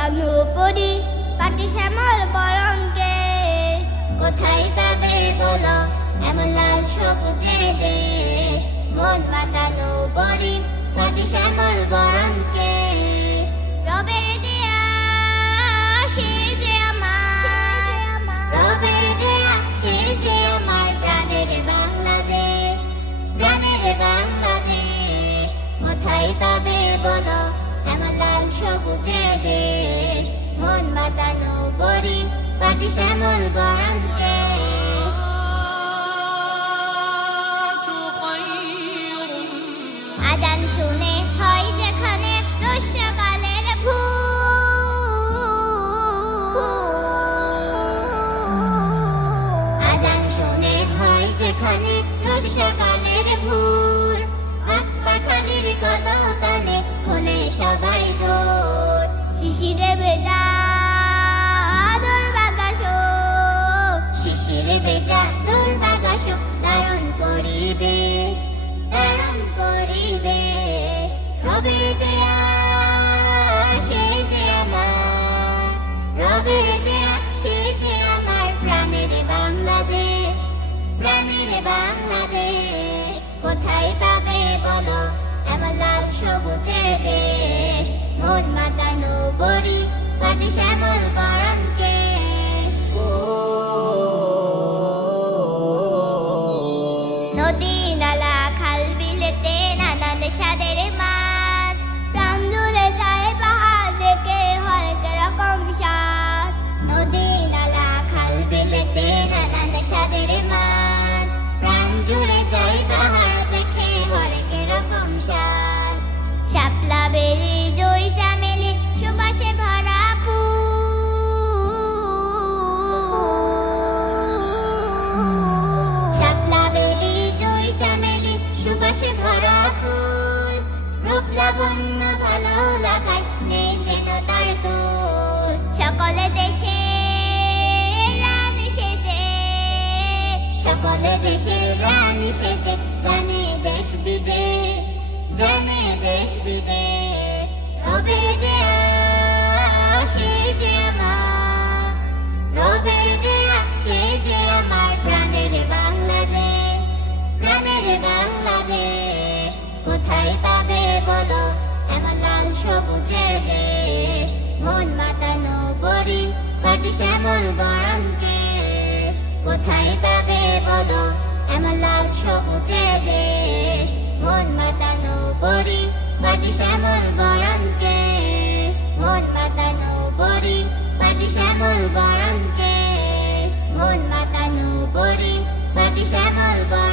বড়ি পাটি শ্যামল বরণকে কোথায় পাবে বলো, এমন লাল সবুজে দেশ। মন মাতানো বড়ি পাটি শ্যামল পাটি শ্যামল আজান শুনে হয় যেখানে আজান শুনে হয় যেখানে ভেজা দুর্বাগাস দারুণ পরিবেশ দারুণ পরিবেশ। রবের দেয়া সে যে আমার, রবের দেয়া সে যে আমার, প্রাণের বাংলাদেশ প্রাণের বাংলাদেশ। কোথায় পাবে বলো, এমন লাল সবুজে দেশ। মন মাতানো বড়ি, পাটি শ্যামল নানান স্বাদের লাবণ্য ভালো লাগায় নেই যেন তার দূর। সকলে দেশে রানী সেজে, সকলে দেশের রানী সেজে, জানে দেশ বিদেশ, জানে রবের দেয়া সে যে আমার, রবের সবুজের দেশ, মন মাতানো বড়ি পাটি শ্যামল বরণ কেশ। কোথায় পাবে বলো, এমন লাল সবুজের দেশ, মন মাতানো বড়ি পাটি শ্যামল বরণ কেশ। মন মাতানো বড়ি পাটি শ্যামল বরণ কেশ। মন মাতানো বড়ি পাটি শ্যামল বরণ